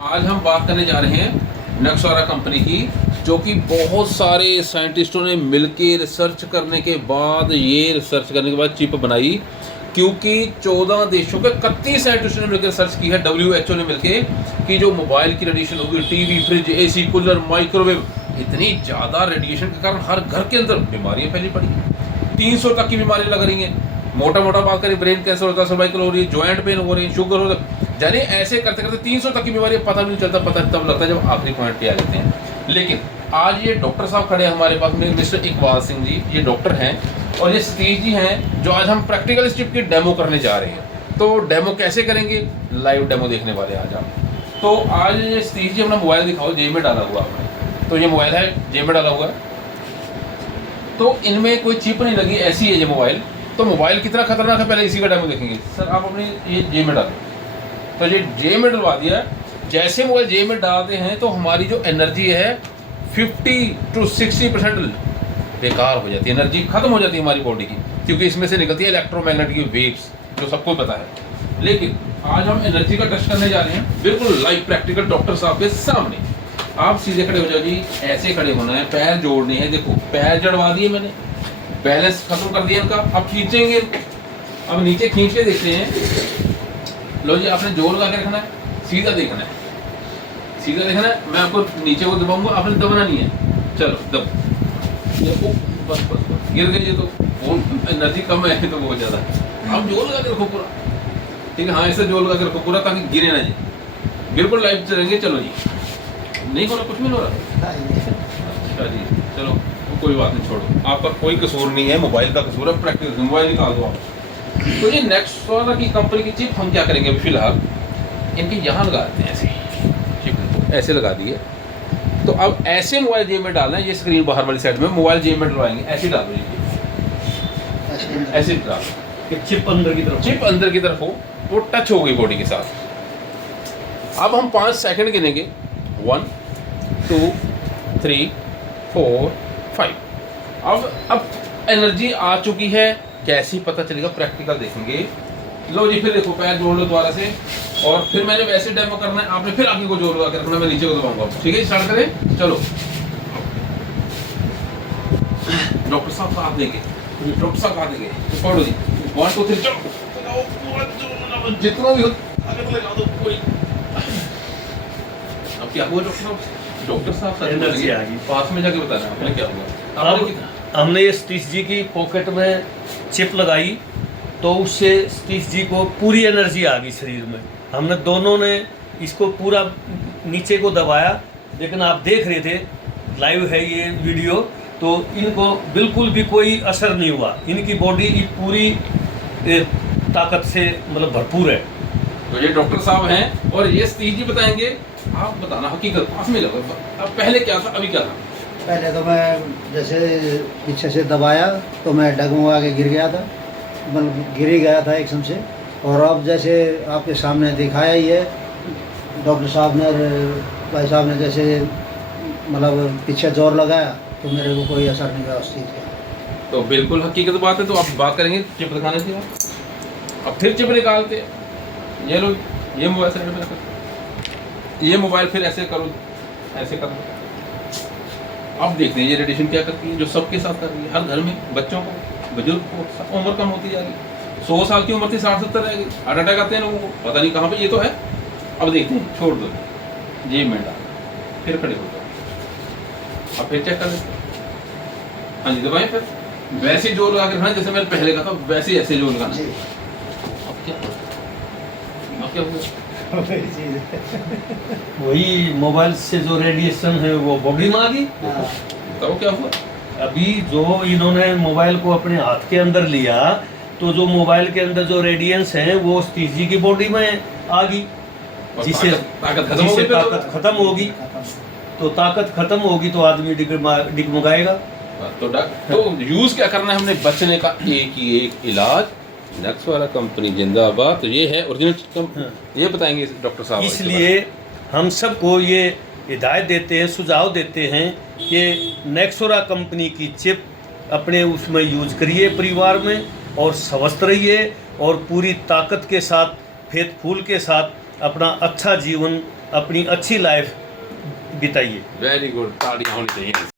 आज हम बात करने जा रहे हैं नक्सवारा कंपनी की, जो कि बहुत सारे साइंटिस्टों ने मिलकर रिसर्च करने के बाद चिप बनाई। क्योंकि 14 देशों के 31 साइंटिस्टों ने मिलकर रिसर्च की है, WHO ने मिलकर, कि जो मोबाइल की रेडिएशन होगी, TV, fridge, AC, cooler, microwave, इतनी ज़्यादा रेडिएशन के कारण हर घर के अंदर बीमारियाँ फैली पड़ी हैं। 300 तक की बीमारियाँ लग रही हैं। मोटा बात करें, ब्रेन कैंसर होता है, सर्वाइकल हो रही है, जॉइंट पेन हो रही है, शुगर हो रहा है। यानी ऐसे करते करते 300 तक की बीमारी पता भी नहीं चलता, पता तब लगता है जब आखिरी पॉइंट पे आ जाते हैं। लेकिन आज ये डॉक्टर साहब खड़े हैं हमारे पास में, मिस्टर इकबाल सिंह जी, ये डॉक्टर हैं, और ये सतीश जी हैं, जो आज हम प्रैक्टिकल स्ट्रिप की डेमो करने जा रहे हैं। तो डेमो कैसे करेंगे, लाइव डेमो देखने वाले आज आप। तो आज ये सतीश जी अपना मोबाइल दिखाओ, जेब में डाला हुआ आपने। तो ये मोबाइल है, जेब में डाला हुआ है, तो इनमें कोई चिप नहीं लगी, ऐसी है ये मोबाइल। तो मोबाइल कितना खतरनाक है, पहले इसी का डेमो देखेंगे। सर आप अपनी ये जेब में डालें। तो ये जेब में डलवा दिया। जैसे मोबाइल जेब में डालते हैं तो हमारी जो एनर्जी है 50 to 60% बेकार हो जाती है, एनर्जी खत्म हो जाती है हमारी बॉडी की, क्योंकि इसमें से निकलती है इलेक्ट्रोमैग्नेटिक वेव्स, जो सबको पता है। लेकिन आज हम एनर्जी का टेस्ट करने जा रहे हैं, बिल्कुल लाइव प्रैक्टिकल डॉक्टर साहब के सामने। आप सीधे खड़े हो जाओ जी, ऐसे खड़े होना है, पैर जोड़ने हैं। देखो पैर जड़वा दिए मैंने, बैलेंस खत्म कर दिया इनका। अब खींचेंगे, अब नीचे खींच के देखते हैं। लो जी, आपने जोर लगा के रखना है, सीधा देखना है, सीधा देखना है। मैं आपको नीचे को दबाऊंगा, आपने दबना नहीं है। चलो दब, देखो बस बस बस, गिर गई। ये तो एनर्जी कम है तो बहुत ज़्यादा। आप जोर लगा के रखो पूरा, ठीक है। हाँ, ऐसे जोर लगा के रखो पूरा, ताकि गिरे ना जी। बिल्कुल लाइव चलेंगे। चलो जी, नहीं हो रहा, कुछ भी नहीं हो रहा। अच्छा जी, चलो कोई बात नहीं, छोड़ो, आपका कोई कसूर नहीं है, मोबाइल का कसूर है। प्रैक्टिस मोबाइल निकाल दो आप। तो ये नक्सवारा की कंपनी की चिप हम क्या करेंगे अभी फिलहाल, इनके यहाँ लगा देते हैं, ऐसे चिप ऐसे लगा दिए। तो अब ऐसे मोबाइल जेब में डालना है, ये स्क्रीन बाहर वाली साइड में, मोबाइल जेब में डलवाएंगे, ऐसे डालो जी, ऐसे डालो। चिप अंदर की तरफ, चिप अंदर की तरफ हो, वो टच हो गई बॉडी के साथ। अब हम 5 सेकंड गिनेंगे, 1 2 3 4 5। अब एनर्जी आ चुकी है। कैसी पता चलेगा, प्रैक्टिकल देखेंगे। लो जी, फिर देखो पैर जोड़ लो दोबारा से, और फिर मैंने वैसे डेमो करना है, आपने फिर आगे को जोड़ लगा के रखना, मैं नीचे को दबाऊंगा। ठीक है, स्टार्ट करें, चलो। डॉक्टर साहब साथ देंगे, डॉक्टर साहब साथ देंगे। तो पढ़ो जी, 1 2 3 चलो, जितना भी हो आगे लगा दो कोई। अब क्या हुआ डॉक्टर साहब? डॉक्टर साहब एनर्जी आ गई। पास में जाके बताना आपने क्या हुआ। अब हमने ये सतीश जी की पॉकेट में चिप लगाई, तो उससे सतीश जी को पूरी एनर्जी आ गई शरीर में। हमने दोनों ने इसको पूरा नीचे को दबाया, लेकिन आप देख रहे थे, लाइव है ये वीडियो, तो इनको बिल्कुल भी कोई असर नहीं हुआ। इनकी बॉडी पूरी ताकत से मतलब भरपूर है। तो ये डॉक्टर साहब हैं, और ये सतीश जी बताएंगे। आप बताना हकीकत, पास में लगो। अब पहले क्या था, अभी क्या था? पहले तो मैं जैसे पीछे से दबाया तो मैं डगमगा के गिर गया था, मतलब गिर ही गया था एकदम से। और अब जैसे आपके सामने दिखाया ही है, डॉक्टर साहब ने और भाई साहब ने जैसे मतलब पीछे जोर लगाया, तो मेरे को कोई असर नहीं हुआ उस चीज़ का। तो बिल्कुल हकीकत बात है। तो आप बात करेंगे चिप दिखाने से, अब फिर चिप निकालते। ये लो, ये मोबाइल साइड में रखो, ये मोबाइल फिर ऐसे करो, ऐसे करो। अब देखते हैं ये रेडिएशन क्या करती है, जो सबके साथ कर रही है, हर घर में, बच्चों को, बुजुर्ग को, उम्र कम होती जा रही है। 100 साल की उम्र थी, 60-70 रह गई, हार्ट अटैक आते हैं लोगों को, पता नहीं कहाँ पे। ये तो है। अब देखते हैं, छोड़ दो, जेब में डाल, फिर खड़े हो जाओ, अब फिर चेक कर लेते हैं। हाँ जी, दबाएं फिर वैसे जोर लगा के रखना, जैसे मैंने पहले कहा था, वैसे ही ऐसे जोर लगाना। अब क्या हुआ? वही मोबाइल से जो रेडिएशन है वो बॉडी में आ गई। तो क्या हुआ? अभी जो इन्होंने मोबाइल को अपने हाथ के अंदर लिया, तो जो मोबाइल के अंदर जो रेडियंस है वो सतीश जी की बॉडी में आ गई, जिससे ताकत खत्म होगी। तो ताकत खत्म होगी तो आदमी डिगमगाएगा। तो यूज क्या करना है हमने बचने का? एक ही एक इलाज, नक्सवारा कंपनी जिंदाबाद। तो ये है ओरिजिनल, ये बताएंगे डॉक्टर साहब। इसलिए हम सबको ये हिदायत देते हैं, सुझाव देते हैं कि नक्सवारा कंपनी की चिप अपने उसमें यूज करिए परिवार में, और स्वस्थ रहिए, और पूरी ताकत के साथ, फेथ फूल के साथ अपना अच्छा जीवन अपनी अच्छी लाइफ बिताइए। वेरी गुड, तालियां होनी चाहिए।